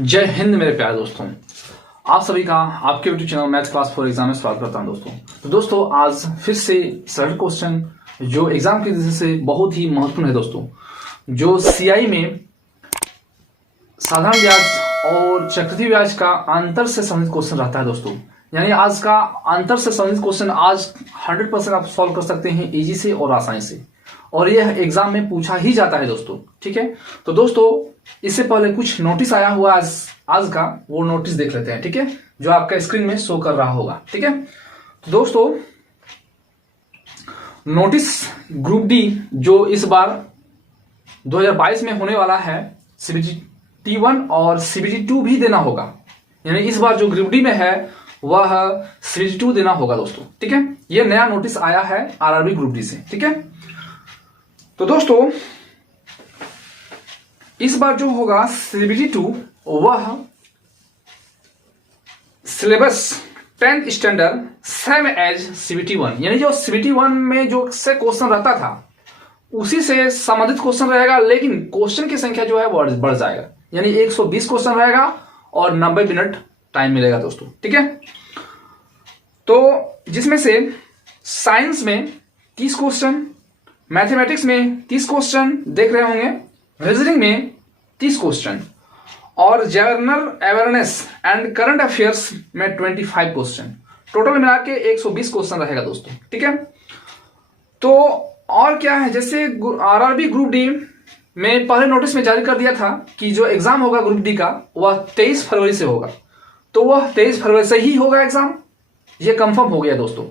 जय हिंद मेरे प्यारे दोस्तों, आप सभी का आपके YouTube channel math class for exam में स्वागत करता हूं दोस्तों। तो दोस्तों आज फिर से सरल क्वेश्चन जो एग्जाम की दृष्टि से बहुत ही महत्वपूर्ण है दोस्तों, जो सीआई में साधारण ब्याज और चक्रवृद्धि ब्याज का अंतर से संबंधित क्वेश्चन रहता है दोस्तों। यानी आज का अंतर से संबंधित क्वेश्चन आज 100% आप सॉल्व कर सकते हैं इजी से और आसानी से, और यह एग्जाम में पूछा ही जाता है दोस्तों। ठीक है, तो दोस्तों इससे पहले कुछ नोटिस आया हुआ आज का, वो नोटिस देख लेते हैं। ठीक है, जो आपका स्क्रीन में शो कर रहा होगा। ठीक है, तो दोस्तों नोटिस ग्रुप डी जो इस बार 2022 में होने वाला है, सीबीटी 1 और सीबीटी 2 भी देना होगा। यानी इस बार जो ग्रुप डी में है वह सीबीटी 2 देना होगा दोस्तों। ठीक है, यह नया नोटिस आया है आरआरबी ग्रुप डी से। ठीक है, तो दोस्तों इस बार जो होगा सीबीटी 2 वह syllabus 10th standard same as CBT 1, यानी जो सीबीटी 1 में जो से क्वेश्चन रहता था उसी से संबंधित क्वेश्चन रहेगा, लेकिन क्वेश्चन की संख्या जो है बढ़ जाएगा। यानी 120 क्वेश्चन रहेगा और 90 मिनट टाइम मिलेगा दोस्तों। ठीक है, तो जिसमें से साइंस में 30 क्वेश्चन, मैथमेटिक्स में 30 क्वेश्चन देख रहे होंगे, रीजनिंग में 30 क्वेश्चन और general awareness and current affairs में 25 क्वेश्चन, टोटल मिला के 120 क्वेश्चन रहेगा दोस्तों। ठीक है, तो और क्या है, जैसे आरआरबी ग्रुप डी में पहले नोटिस में जारी कर दिया था कि जो एग्जाम होगा ग्रुप डी का वह 23 फरवरी से होगा, तो वह 23 फरवरी से ही होगा एग्जाम, ये कंफर्म हो गया दोस्तों।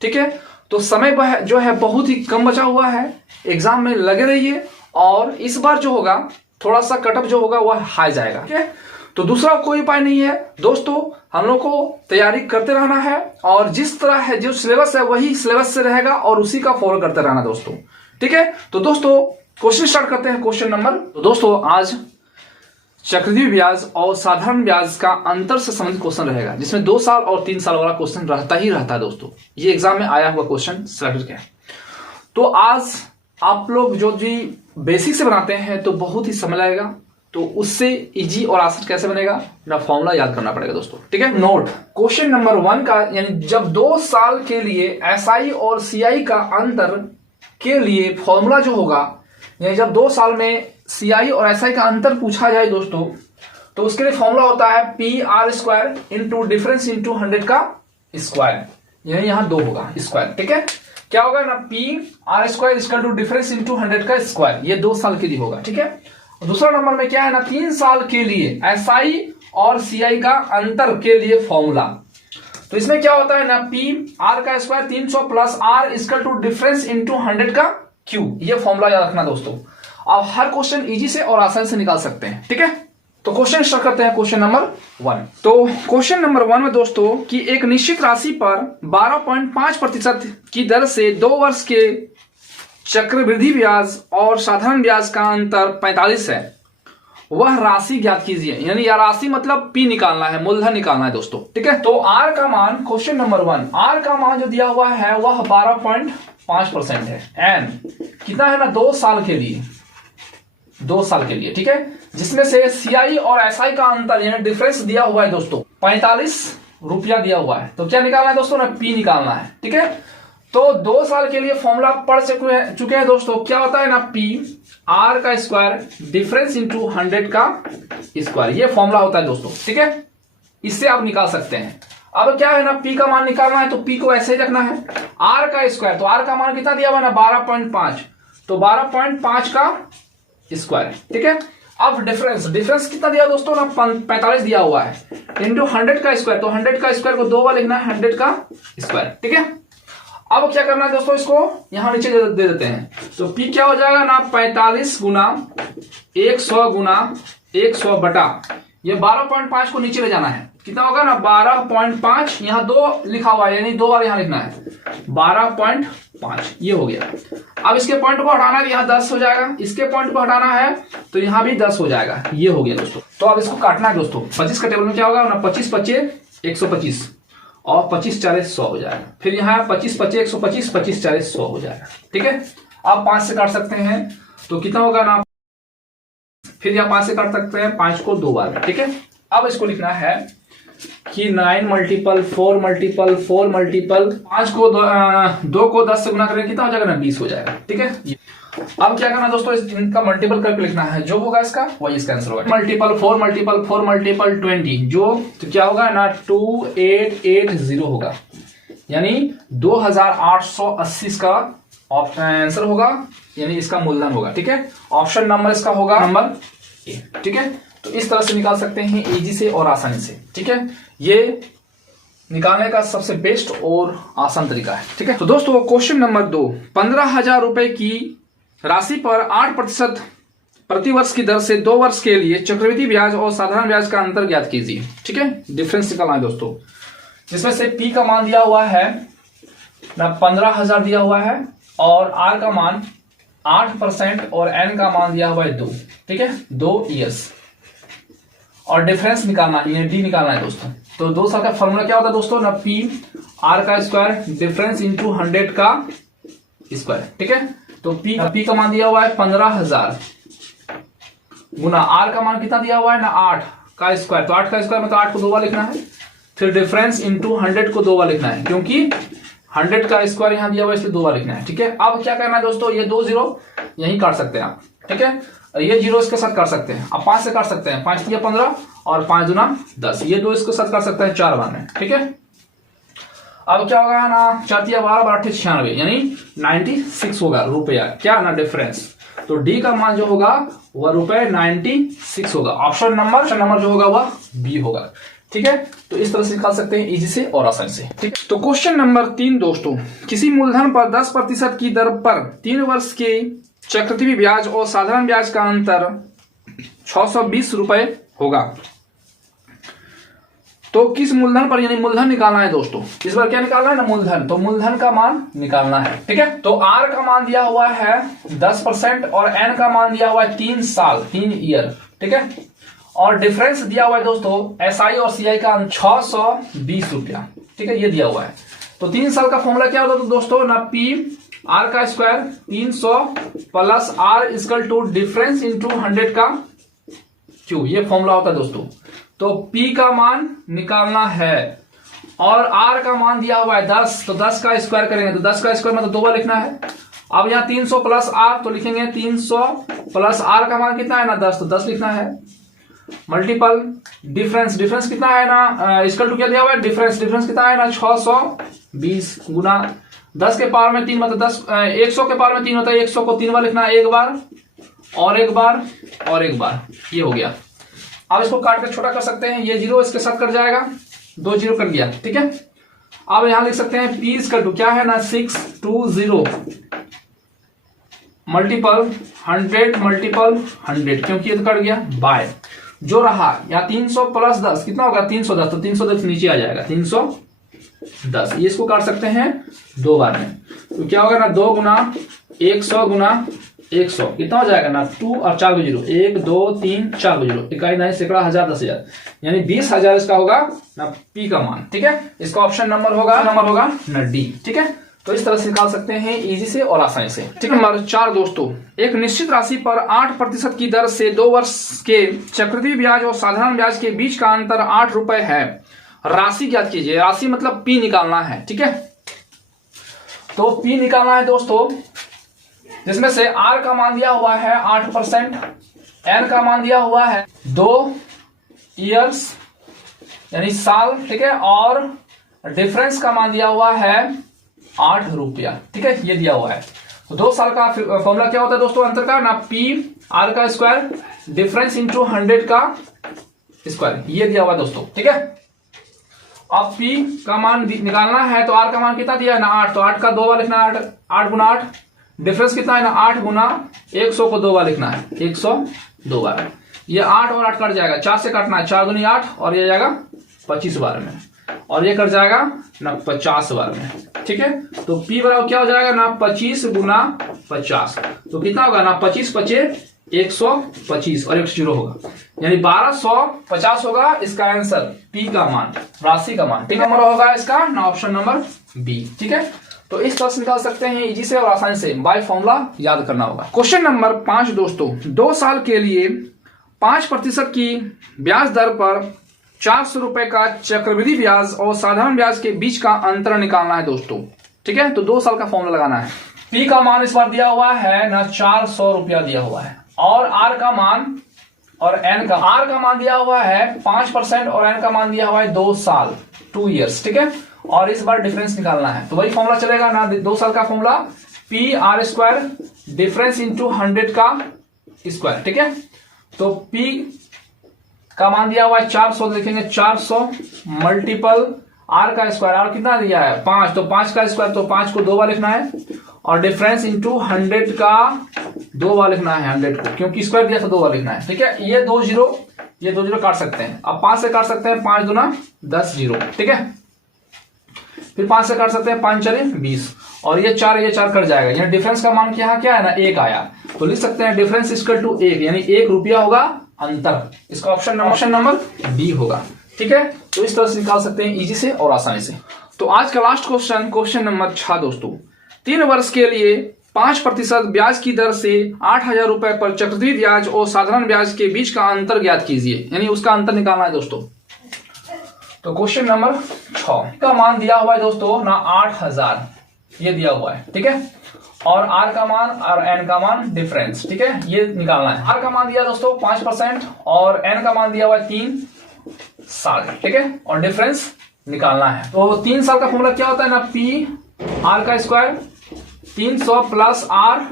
ठीक है, तो समय जो है बहुत ही कम बचा हुआ है, एग्जाम में लगे रहिए, और इस बार जो होगा थोड़ा सा कटअप जो होगा वह हाई जाएगा। ठीक है, तो दूसरा कोई उपाय नहीं है दोस्तों, हम लोग को तैयारी करते रहना है, और जिस तरह है जो सिलेबस है वही सिलेबस से रहेगा और उसी का फॉलो करते रहना दोस्तों। ठीक है, तो दोस्तों क्वेश्चन स्टार्ट करते हैं। क्वेश्चन नंबर, तो दोस्तों आज चक्रवृद्धि ब्याज और साधारण ब्याज का अंतर से संबंधित क्वेश्चन रहेगा, जिसमें 2 साल और 3 साल वाला क्वेश्चन रहता है दोस्तों। ये एग्जाम में आया हुआ क्वेश्चन सेलेक्ट किया। तो आज आप लोग जो भी बेसिक से बनाते हैं तो बहुत ही समय लगेगा, तो उससे इजी और आसान कैसे बनेगा ना, फॉर्मूला याद करना पड़ेगा दोस्तों। ठीक है, नोट क्वेश्चन नंबर 1 का, यानी जब 2 साल के लिए एसआई और सीआई का अंतर के लिए फॉर्मूला जो होगा, यानी जब 2 साल में सीआई और एसआई का अंतर पूछा जाए दोस्तों, तो उसके लिए फॉर्मूला होता है P R square into difference into 100 का स्क्वायर, यानी यहां 2 होगा स्क्वायर। ठीक है, क्या होगा ना, P R square equal to difference into 100 का स्क्वायर, ये 2 साल के लिए होगा। ठीक है, दूसरा नंबर में क्या है ना, 3 साल के लिए एसआई और सीआई का अंतर के लिए फॉर्मूला, तो इसमें क्या होता है ना, पी आर का square 300 plus R equal to difference into 100 का क्यूब, ये फॉर्मूला याद रखना दोस्तों। आप हर क्वेश्चन इजी से और आसानी से निकाल सकते हैं। ठीक है, तो क्वेश्चन स्टार्ट करते हैं। क्वेश्चन नंबर 1, तो क्वेश्चन नंबर 1 में दोस्तों कि एक निश्चित राशि पर 12.5% की दर से 2 वर्ष के चक्रवृद्धि ब्याज और साधारण ब्याज का अंतर 45 है, वह राशि ज्ञात कीजिए। यानी यह राशि मतलब पी निकालना है, मूलधन निकालना है दोस्तों। ठीक है, तो आर का मान, क्वेश्चन नंबर 1, आर का मान जो दिया हुआ है वह 12.5% है, एंड कितना है ना, 2 साल के लिए, 2 साल के लिए। ठीक है, जिसमें से सीआई और एसआई का अंतर यानी डिफरेंस दिया हुआ है दोस्तों 45 रुपया दिया हुआ है, तो क्या निकालना है दोस्तों ना, पी निकालना है। ठीक है, तो 2 साल के लिए फॉर्मूला पढ़ चुके हैं दोस्तों, क्या होता है ना, पी आर का स्क्वायर डिफरेंस इंटू 100 का स्क्वायर, ये फॉर्मूला होता है दोस्तों। ठीक है, इससे आप निकाल सकते हैं। अब क्या है ना, पी का मान निकालना है, तो पी को ऐसे ही रखना है, आर का स्क्वायर, तो आर का मान कितना दिया हुआ ना, 12.5, तो 12.5 का स्क्वायर। ठीक है, अब डिफरेंस कितना दिया दोस्तों ना, 45 दिया हुआ है, इंटू 100 का स्क्वायर, तो 100 का स्क्वायर को 2 बार लिखना है, 100 का स्क्वायर। ठीक है, अब क्या करना है दोस्तों, इसको यहां नीचे दे देते हैं, तो पी क्या हो जाएगा ना, 45 गुना 100 गुना 100 बटा, ये 12.5 को नीचे ले जाना है, कितना होगा ना 12.5, यहां 2 लिखा हुआ है, यानी 2 बार यहां लिखना है, 12.5, ये हो गया। अब इसके पॉइंट को हटाना है, यहां 10 हो जाएगा, इसके पॉइंट को हटाना है तो यहां भी 10 हो जाएगा, ये हो गया दोस्तों। तो अब इसको काटना है दोस्तों, 25 का टेबल में क्या होगा ना, 25 25 125 और 25 40 100 हो जाएगा, फिर यहाँ 25 25 125 25 40 100 हो जाएगा। ठीक है, आप 5 से काट सकते हैं, तो कितना होगा ना, फिर यहाँ 5 से काट सकते हैं 5 को 2 बार, ठीक है। अब इसको लिखना है कि 9 मल्टीपल 4 मल्टीपल 4 मल्टीपल 5 को 2 को 10 से गुना करेंगे कितना हो जाएगा ना 20 हो जाएगा, ठीक है। अब क्या करना दोस्तों, इनका मल्टीपल करके लिखना है, जो होगा इसका वही इसका आंसर होगा। मल्टीपल 4 मल्टीपल 4 मल्टीपल 20 जो तो क्या होगा ना 2880 होगा, यानी 2880 इसका आंसर होगा, यानी इसका मूलधन होगा, ठीक है। ऑप्शन नंबर इसका होगा नंबर ए, ठीक है। तो इस तरह से निकाल सकते हैं इजी से और आसानी से, ठीक है। ये निकालने का सबसे बेस्ट और आसान तरीका है, ठीक है। तो दोस्तों क्वेश्चन नंबर 2, 15,000 रुपए की राशि पर 8% प्रतिवर्ष की दर से 2 वर्ष के लिए चक्रवृद्धि ब्याज और साधारण ब्याज का अंतर ज्ञात कीजिए, ठीक है। डिफरेंस निकालना है दोस्तों, जिसमें से पी का मान दिया हुआ है ना 15,000 दिया हुआ है और आर का मान 8% और एन का मान दिया हुआ है 2, ठीक है, 2 ईयर्स। और डिफरेंस निकालना है, डी निकालना है दोस्तों। तो 2 साल का फॉर्मूला क्या होता है दोस्तों ना पी आर का स्क्वायर डिफरेंस इंटू 100 का स्क्वायर, ठीक है। तो पी का मान दिया हुआ है 15,000 गुना आर का मान कितना दिया हुआ है ना 8 का स्क्वायर, तो 8 का स्क्वायर मतलब 8 को 2 बार लिखना है, फिर डिफरेंस इंटू 100 को 2 बार लिखना है, क्योंकि 100 का स्क्वायर यहां दिया हुआ है इसलिए 2 बार लिखना है, ठीक है। अब क्या करना है दोस्तों, ये 2 0 यहीं काट सकते हैं आप, ठीक है। ये 0 इसके साथ काट सकते हैं, अब 5 से काट सकते हैं, 5 3 15 और 5 दूना 10, ये 2 इसके साथ काट सकते हैं 4 बार में, ठीक है। अब क्या होगा ना 4 3 12 12 96 यानी 96 होगा रुपया, क्या ना डिफरेंस। तो डी का मान जो होगा वह रुपए 96 होगा। ऑप्शन नंबर जो होगा वह बी होगा, ठीक है। तो इस तरह से निकाल सकते हैं इजी से और आसानी से, ठीक है। तो क्वेश्चन नंबर 3 दोस्तों, किसी मूलधन पर 10% की दर पर 3 वर्ष के चक्रवृद्धि ब्याज और साधारण ब्याज का अंतर 620 रुपए होगा। तो किस मूलधन पर, यानी मूलधन निकालना है दोस्तों, इस बार क्या निकालना है ना मूलधन, तो मूलधन का मान निकालना है, ठीक है। तो आर का मान दिया हुआ है 10% और एन का मान दिया हुआ है 3 साल 3 ईयर, ठीक है। और डिफरेंस दिया हुआ है दोस्तों एसआई और सीआई का 620 रुपया, ठीक है, ये दिया हुआ है। तो 3 साल का फॉर्मूला क्या होता है दोस्तों ना पी आर का square 300 plus R equal to difference into 100 का क्यू, ये फॉर्मूला होता है दोस्तों। तो P का मान निकालना है और R का मान दिया हुआ है 10, तो 10 का स्क्वायर करेंगे, तो 10 का स्क्वायर मतलब 2 बार लिखना है। अब यहाँ 300 प्लस R तो लिखेंगे 300 प्लस R का मान कितना है ना 10, तो 10 लिखना है, मल्टीपल डिफरेंस कितना है ना इक्वल टू क्या दिया हुआ है डिफरेंस कितना है ना 620 गुना 10 के पावर में 3 मतलब 10 100 के पावर में 3 होता है, 100 को 3 बार लिखना है, एक बार और एक बार और एक बार, ये हो गया। अब इसको काट कर छोटा कर सकते हैं, ये 0 इसके साथ कट जाएगा, 2 0 कर गया, ठीक है। अब यहां लिख सकते हैं पी इक्वल टू क्या है ना 620 मल्टीपल 100 क्योंकि ये तो कट गया बाय जो रहा यहाँ 300 प्लस 10 कितना होगा 310, तो 310 नीचे आ जाएगा 310, ये इसको काट सकते हैं 2 बार में, तो क्या होगा ना 2 गुना 100 गुना 100 कितना हो जाएगा ना 2 और 4 को 0 1 2 3 4 को 0 इकाई नहीं सैकड़ा हजार 10,000 यानी 20,000 इसका होगा ना पी का मान, ठीक है। इसका ऑप्शन नंबर होगा ना डी, ठीक है। तो इस तरह से निकाल सकते हैं इजी से और आसानी से, ठीक है। नंबर 4 दोस्तों, एक निश्चित राशि पर 8% की दर से 2 वर्ष के चक्रवृद्धि ब्याज और साधारण ब्याज के बीच का अंतर 8 रुपए है। राशि ज्ञात कीजिए, राशि मतलब पी निकालना है, ठीक है। तो पी निकालना है दोस्तों, जिसमें से आर का मान दिया हुआ है 8%, एन का मान दिया हुआ है 2 ईयर्स यानी साल, ठीक है, और डिफरेंस का मान दिया हुआ है 8 रुपया, ठीक है, ये दिया हुआ है। तो 2 साल का फॉर्मूला क्या होता है दोस्तों अंतर का ना पी आर का स्क्वायर डिफरेंस इंटू 100 का स्क्वायर, ये दिया हुआ है दोस्तों, ठीक है। अब पी का मान निकालना है, तो आर का मान कितना दिया है ना 8, तो 8 का 2 बार लिखना है, 8 गुना 8 डिफरेंस कितना है ना 8 गुना 100 को 2 बार लिखना है, 100 2 बार, ये 8 और 8 कट जाएगा, 4 से काटना है, 4 दूनी 8 और ये जाएगा 25 बार में, और ये कट जाएगा ना 50 बार में, ठीक है। तो P बराबर क्या हो जाएगा ना 25 गुना 50, तो कितना होगा ना 25 25 125 और 1 0 होगा, यानी 1250 होगा इसका आंसर, P का मान राशि का मान, ठीक नंबर होगा इसका ना ऑप्शन नंबर बी, ठीक है। तो इस तरह से निकाल सकते हैं इजी से और आसानी से, बाय फॉर्मूला याद करना होगा। क्वेश्चन नंबर 5 दोस्तों, 2 साल के लिए 5% की ब्याज दर पर 400 रुपए का चक्रवृद्धि ब्याज और साधारण ब्याज के बीच का अंतर निकालना है दोस्तों। ठीक है, तो 2 साल का फॉर्मूला लगाना है। पी का मान इस बार दिया हुआ है ना 400 रुपया दिया हुआ है, और आर का मान और एन का, आर का मान दिया हुआ है 5% और एन का मान दिया हुआ है 2 साल 2 ईयर्स। ठीक है, और इस बार डिफरेंस निकालना है, तो वही फॉर्मूला चलेगा ना 2 साल का formula, P R square difference into 100 का स्क्वायर। ठीक है, तो पी का मान दिया हुआ है 400, लिखेंगे 400 मल्टीपल आर का स्क्वायर, आर कितना दिया है 5, तो 5 का स्क्वायर, तो 5 को 2 बार लिखना है, और डिफरेंस इंटू 100 का 2 बार लिखना है 100 को, क्योंकि स्क्वायर दिया था 2 बार लिखना है। ठीक है, ये 2 जीरो काट सकते हैं, अब 5 से काट सकते हैं, 5 दूना 10 जीरो। ठीक है, फिर 5 से काट सकते हैं, 5 चले 20, और ये 4 कट जाएगा, यानी डिफरेंस का मान क्या है ना 1 आया, तो लिख सकते हैं डिफरेंस इक्वल टू 1, यानी 1 रुपया होगा अंतर। इसका ऑप्शन नंबर डी होगा। ठीक है, तो इस तरह से निकाल सकते हैं इजी से और आसानी से। तो आज का लास्ट क्वेश्चन नंबर 6 दोस्तों, 3 वर्ष के लिए 5% ब्याज की दर से 8000 रुपए पर चक्रवृद्धि ब्याज और साधारण ब्याज के बीच का अंतर ज्ञात कीजिए, यानी उसका अंतर निकालना है दोस्तों। तो क्वेश्चन नंबर 6 का मान दिया हुआ है दोस्तों ना 8000, ये दिया हुआ है। ठीक है, और आर का मान और एन का मान डिफरेंस। ठीक है, ये निकालना है। आर का मान दिया दोस्तों 5% और एन का मान दिया हुआ है 3 साल। ठीक है, और डिफरेंस निकालना है। तो 3 साल का फॉर्मूला क्या होता है ना, पी आर का square 300 plus R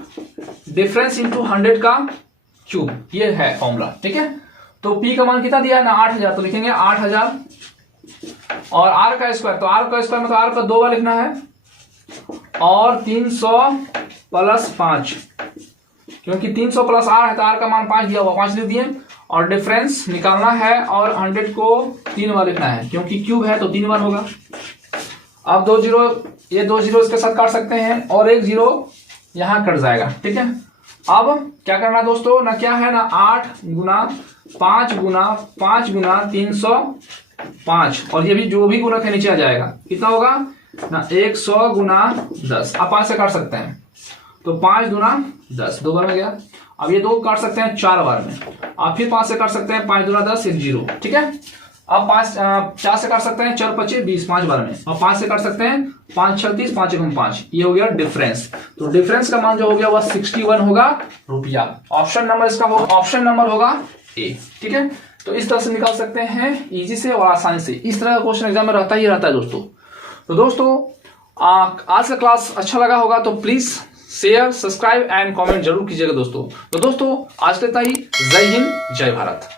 difference into 100 का क्यूब, ये है फॉर्मूला। ठीक है, तो पी का मान कितना दिया है ना 8000, तो लिखेंगे 8000, और आर का स्क्वायर, तो आर का स्क्वायर मतलब आर का 2 बार लिखना है, और 300 प्लस 5, क्योंकि 300 प्लस आर है तो आर का मान 5 दिया हुआ, 5 लिख दिए, और डिफरेंस निकालना है, और 100 को 3 बार लिखना है, क्योंकि क्यूब है तो 3 बार होगा। अब 2 जीरो, ये 2 जीरो इसके साथ काट सकते हैं, और 1 जीरो यहां कट जाएगा। ठीक है, अब क्या करना दोस्तों ना, क्या है ना 8 गुना 5 गुना 5 गुना 305, और ये भी जो भी गुणक है नीचे आ जाएगा, कितना होगा ना 100 गुना 10। आप 5 से काट सकते हैं, तो 5 गुना 10 2 बार में गया। अब ये 2 काट सकते हैं 4 बार में, आप फिर 5 से काट सकते हैं, 5 गुना 10 1 जीरो। ठीक है, अब 4 से काट सकते हैं, 4 25 20 5 बार में, और 5 से काट सकते हैं 5 36 5 1 5, ये हो गया डिफरेंस। तो डिफरेंस का मान जो हो गया वह 61 होगा रुपया। ऑप्शन नंबर इसका होगा, ऑप्शन नंबर होगा ए। ठीक है, तो इस तरह से निकाल सकते हैं इजी से और आसानी से। इस तरह का क्वेश्चन एग्जाम में रहता है दोस्तों। तो दोस्तों आज का क्लास अच्छा लगा होगा तो please share subscribe and comment जरूर कीजिएगा दोस्तों। तो दोस्तों आज के इतना ही, जय हिंद जय भारत।